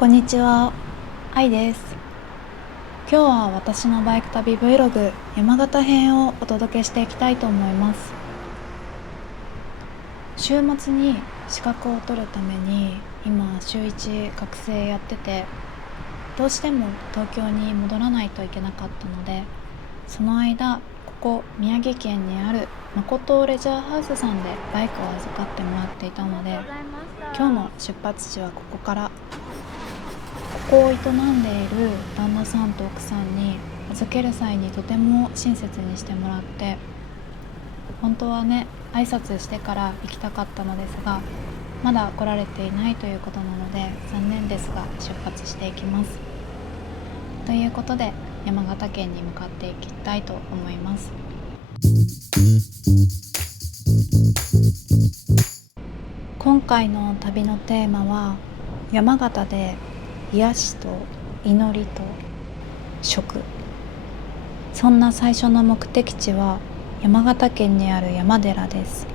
こんにちは、愛です。今日は私のバイク旅 Vlog 山形編をお届けしていきたいと思います。週末に資格を取るために今週1学生やってて、どうしても東京に戻らないといけなかったので、その間ここ宮城県にある誠レジャーハウスさんでバイクを預かってもらっていたので、今日の出発地はここから。ここを営んでいる旦那さんと奥さんに預ける際にとても親切にしてもらって、本当はね挨拶してから行きたかったのですが、まだ来られていないということなので残念ですが出発していきます。ということで山形県に向かっていきたいと思います。今回の旅のテーマは山形で癒しと祈りと食。そんな最初の目的地は山形県にある山寺です。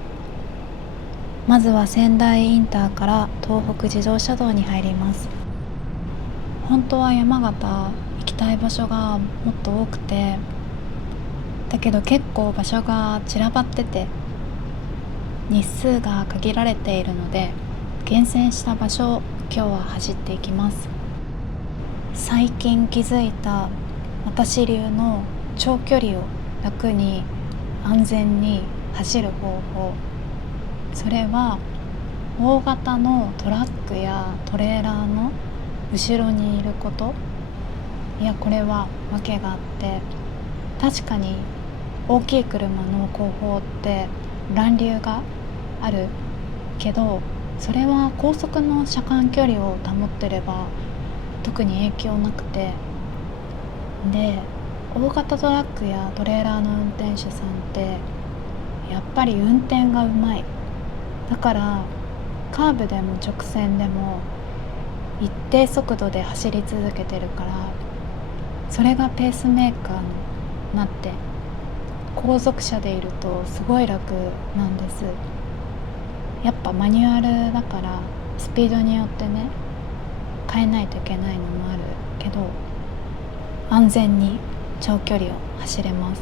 まずは仙台インターから東北自動車道に入ります。本当は山形行きたい場所がもっと多くて、だけど結構場所が散らばってて日数が限られているので、厳選した場所を今日は走っていきます。最近気づいた私流の長距離を楽に安全に走る方法、それは大型のトラックやトレーラーの後ろにいること。いや、これは訳があって、確かに大きい車の後方って乱流があるけど、それは高速の車間距離を保ってれば特に影響なくて、で大型トラックやトレーラーの運転手さんってやっぱり運転がうまい。だからカーブでも直線でも一定速度で走り続けてるから、それがペースメーカーになって後続車でいるとすごい楽なんです。やっぱマニュアルだからスピードによってね変えないといけないのもあるけど、安全に長距離を走れます。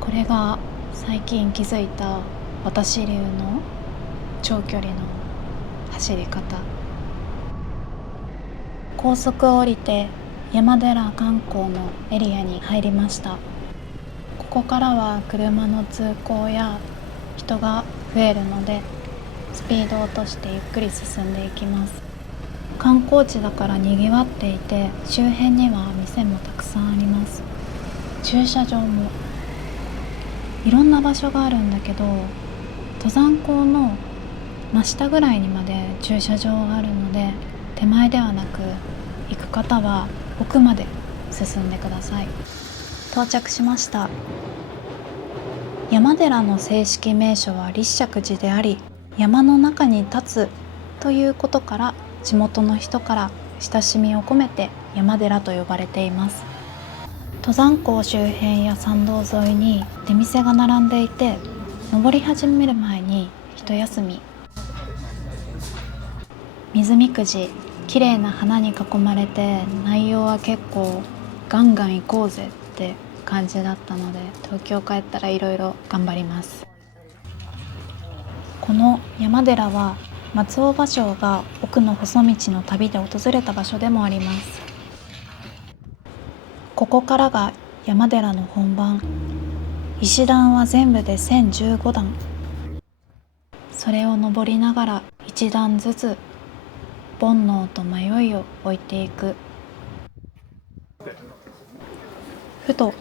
これが最近気づいた私流の長距離の走り方。高速を降りて山寺観光のエリアに入りました。ここからは車の通行や人が増えるのでスピードを落としてゆっくり進んでいきます。観光地だからにぎわっていて、周辺には店もたくさんあります。駐車場もいろんな場所があるんだけど、登山口の真下ぐらいにまで駐車場があるので、手前ではなく行く方は奥まで進んでください。到着しました。山寺の正式名称は立石寺であり、山の中に立つということから地元の人から親しみを込めて山寺と呼ばれています。登山口周辺や山道沿いに出店が並んでいて、登り始める前に一休み。水みくじ、綺麗な花に囲まれて、内容は結構ガンガン行こうぜって感じだったので、東京帰ったらいろいろ頑張ります。この山寺は松尾芭蕉が奥の細道の旅で訪れた場所でもあります。ここからが山寺の本番。石段は全部で1015段。それを登りながら一段ずつ煩悩と迷いを置いていく。ふと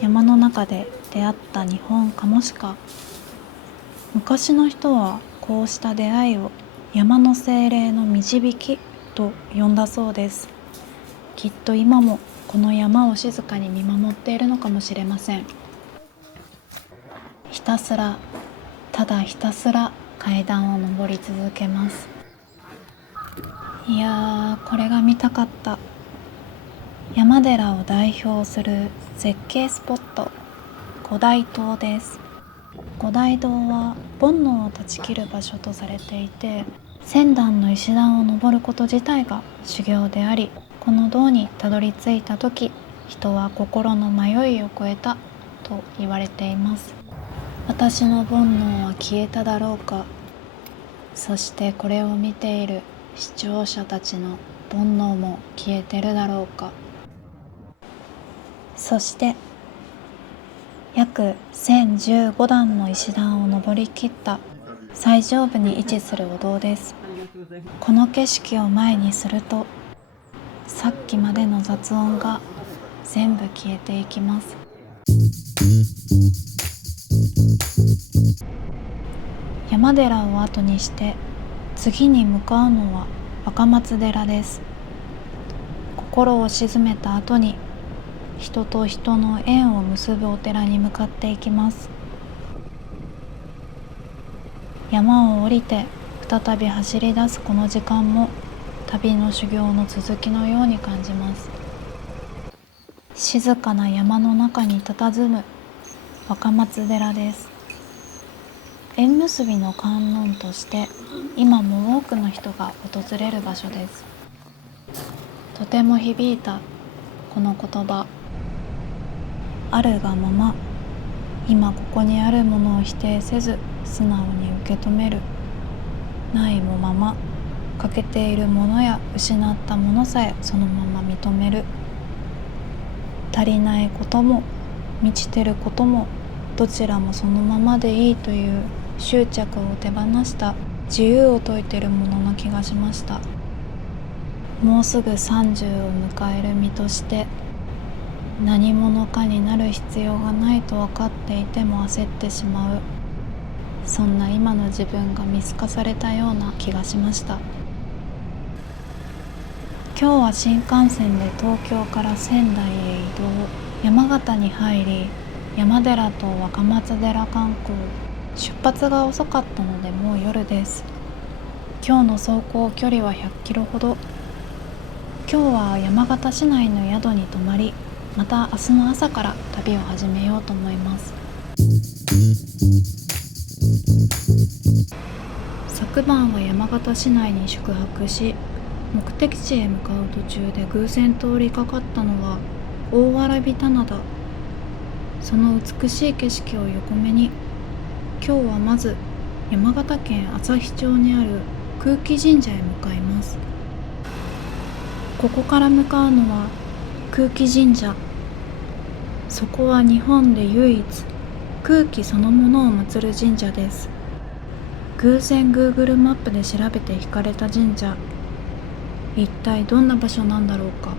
山の中で出会った日本カモシカ。昔の人はこうした出会いを山の精霊の導きと呼んだそうです。きっと今もこの山を静かに見守っているのかもしれません。ひたすら、ただひたすら階段を登り続けます。いやー、これが見たかった。山寺を代表する絶景スポット、五大塔です。五大堂は煩悩を断ち切る場所とされていて、1000段の石段を登ること自体が修行であり、この道にたどり着いた時、人は心の迷いを超えたと言われています。私の煩悩は消えただろうか。そしてこれを見ている視聴者たちの煩悩も消えてるだろうか。そして約1015段の石段を登りきった最上部に位置するお堂です。この景色を前にすると、さっきまでの雑音が全部消えていきます。山寺を後にして次に向かうのは若松寺です。心を静めた後に人と人の縁を結ぶお寺に向かっていきます。山を降りて再び走り出すこの時間も旅の修行の続きのように感じます。静かな山の中に佇む若松寺です。縁結びの観音として今も多くの人が訪れる場所です。とても響いたこの言葉、あるがまま、今ここにあるものを否定せず素直に受け止める。ないもまま、欠けているものや失ったものさえそのまま認める。足りないことも満ちてることもどちらもそのままでいいという執着を手放した自由を説いているものな気がしました。もうすぐ30を迎える身として何者かになる必要がないと分かっていても焦ってしまう、そんな今の自分が見透かされたような気がしました。今日は新幹線で東京から仙台へ移動、山形に入り、山寺と若松寺観光、出発が遅かったのでもう夜です。今日の走行距離は100キロほど。今日は山形市内の宿に泊まり、また明日の朝から旅を始めようと思います。昨晩は山形市内に宿泊し、目的地へ向かう途中で偶然通りかかったのは大蕨棚田。その美しい景色を横目に、今日はまず山形県朝日町にある空気神社へ向かいます。ここから向かうのは空気神社。そこは日本で唯一空気そのものを祀る神社です。偶然 Google マップで調べて惹かれた神社。一体どんな場所なんだろうか。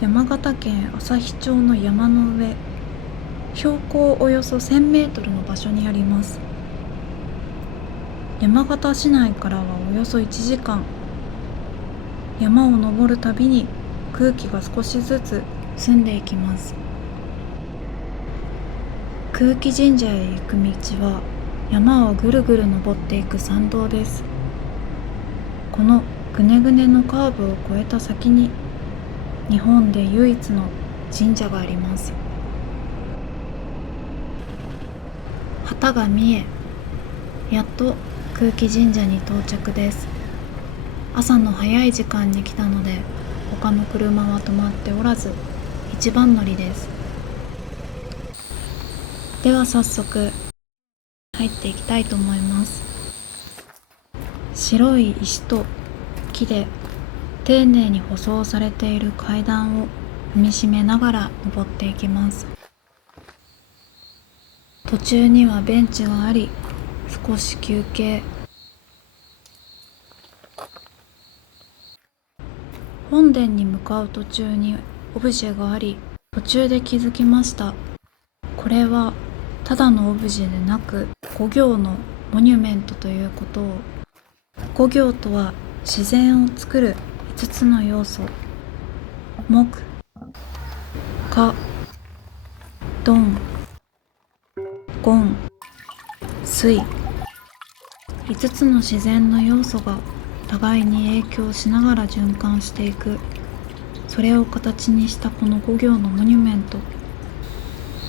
山形県朝日町の山の上、標高およそ1000メートルの場所にあります。山形市内からはおよそ1時間。山を登るたびに空気が少しずつ澄んでいきます。空気神社へ行く道は山をぐるぐる登っていく参道です。このぐねぐねのカーブを越えた先に日本で唯一の神社があります。旗が見え、やっと空気神社に到着です。朝の早い時間に来たので他の車は止まっておらず一番乗りです。では早速入っていきたいと思います。白い石と木で丁寧に舗装されている階段を踏みしめながら登っていきます。途中にはベンチがあり、少し休憩。本殿に向かう途中にオブジェがあり、途中で気づきました。これはただのオブジェでなく五行のモニュメントということを。五行とは自然を作る5つの要素、木、火、土、金、水。5つの自然の要素が互いに影響しながら循環していく。それを形にしたこの五行のモニュメント。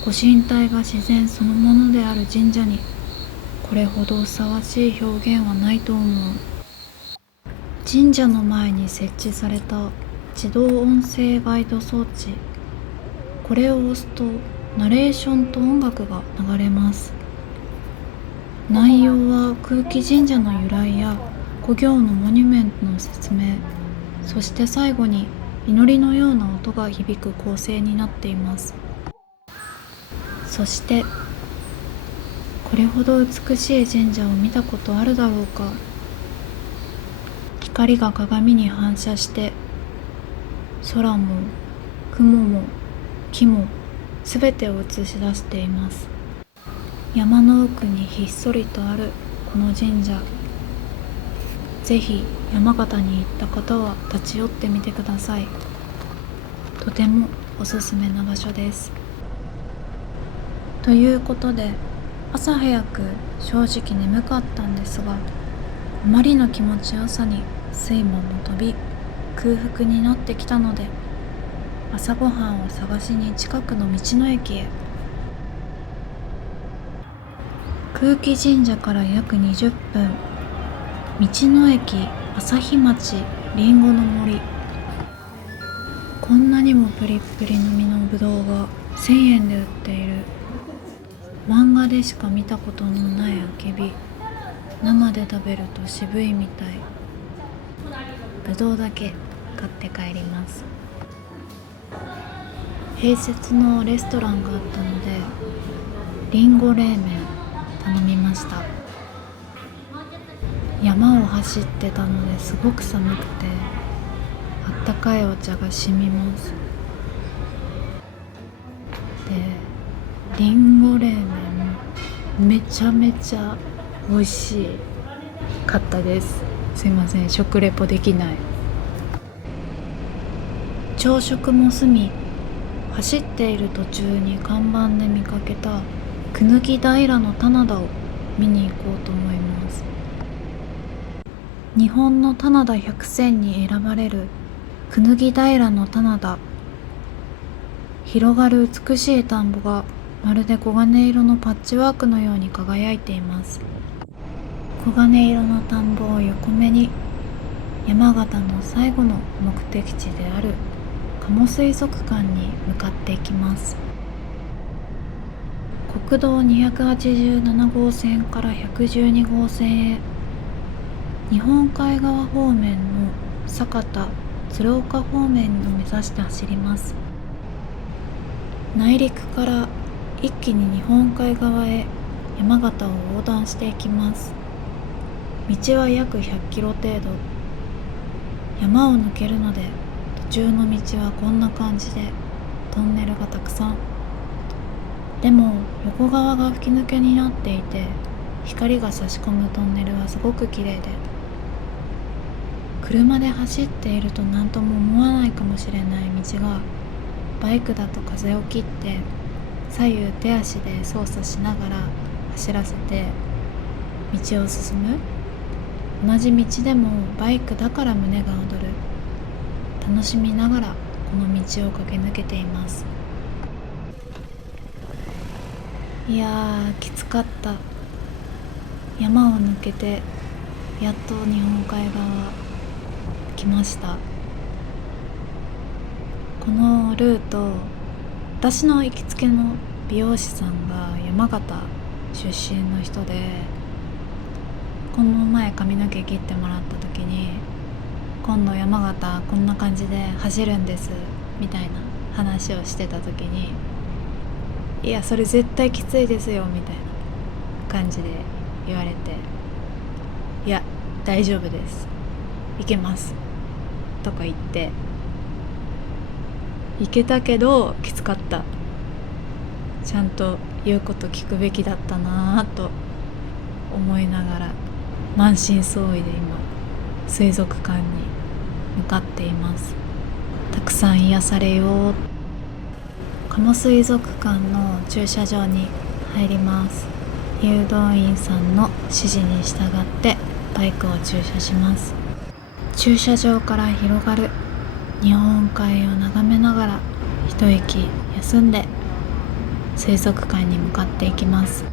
ご神体が自然そのものである神社にこれほどふさわしい表現はないと思う。神社の前に設置された自動音声ガイド装置、これを押すとナレーションと音楽が流れます。内容は空気神社の由来や古行のモニュメントの説明、そして最後に祈りのような音が響く構成になっています。そしてこれほど美しい神社を見たことあるだろうか。光が鏡に反射して空も雲も木もすべてを映し出しています。山の奥にひっそりとあるこの神社、ぜひ山形に行った方は立ち寄ってみてください。とてもおすすめな場所です。ということで、朝早く正直眠かったんですが、あまりの気持ちよさに睡魔も飛び空腹になってきたので、朝ごはんを探しに近くの道の駅へ。空気神社から約20分、道の駅朝日町りんごの森。こんなにもプリップリの実のぶどうが1000円で売っている。漫画でしか見たことのないあけび、生で食べると渋いみたい。ぶどうだけ買って帰ります。併設のレストランがあったのでりんご冷麺頼みました。山を走ってたのですごく寒くて、あったかいお茶が染みます。で、りんご冷麺めちゃめちゃ美味しかったです。すいません、食レポできない。朝食も済み、走っている途中に看板で見かけた椚平の棚田を見に行こうと思います。日本の棚田100選に選ばれる椚平の棚田。広がる美しい田んぼがまるで黄金色のパッチワークのように輝いています。黄金色の田んぼを横目に、山形の最後の目的地である加茂水族館に向かっていきます。国道287号線から112号線へ、日本海側方面の酒田、鶴岡方面を目指して走ります。内陸から一気に日本海側へ山形を横断していきます。道は約100キロ程度。山を抜けるので途中の道はこんな感じでトンネルがたくさん。でも横側が吹き抜けになっていて、光が差し込むトンネルはすごく綺麗で、車で走っていると何とも思わないかもしれない道が、バイクだと風を切って左右手足で操作しながら走らせて道を進む。同じ道でもバイクだから胸が躍る。楽しみながらこの道を駆け抜けています。いやー、きつかった。山を抜けてやっと日本海側来ました。このルート、私の行きつけの美容師さんが山形出身の人で、この前髪の毛切ってもらった時に、今度山形こんな感じで走るんですみたいな話をしてた時に、いやそれ絶対きついですよみたいな感じで言われて、いや大丈夫です、いけますとか言っていけたけどきつかった。ちゃんと言うこと聞くべきだったなぁと思いながら、満身創痍で今水族館に向かっています。たくさん癒されよう。加茂水族館の駐車場に入ります。誘導員さんの指示に従ってバイクを駐車します。駐車場から広がる日本海を眺めながら一息休んで水族館に向かっていきます。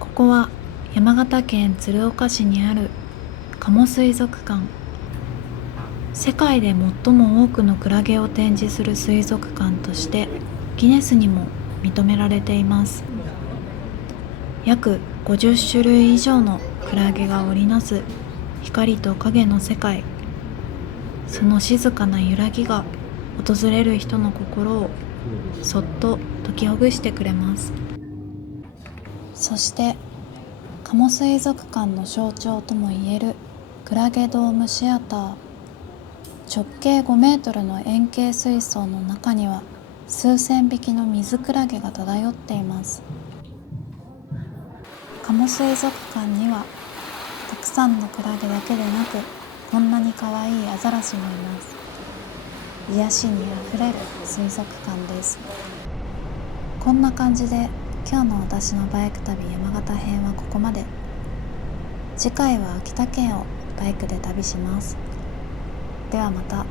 ここは山形県鶴岡市にある加茂水族館。世界で最も多くのクラゲを展示する水族館としてギネスにも認められています。約50種類以上のクラゲが織りなす光と影の世界、その静かな揺らぎが訪れる人の心をそっと解きほぐしてくれます。そして加茂水族館の象徴ともいえるクラゲドームシアター、直径5メートルの円形水槽の中には数千匹の水クラゲが漂っています。加茂水族館にはたくさんのクラゲだけでなく、こんなに可愛いアザラシもいます。癒しにあふれる水族館です。こんな感じで今日の私のバイク旅山形編はここまで。次回は秋田県をバイクで旅します。ではまた。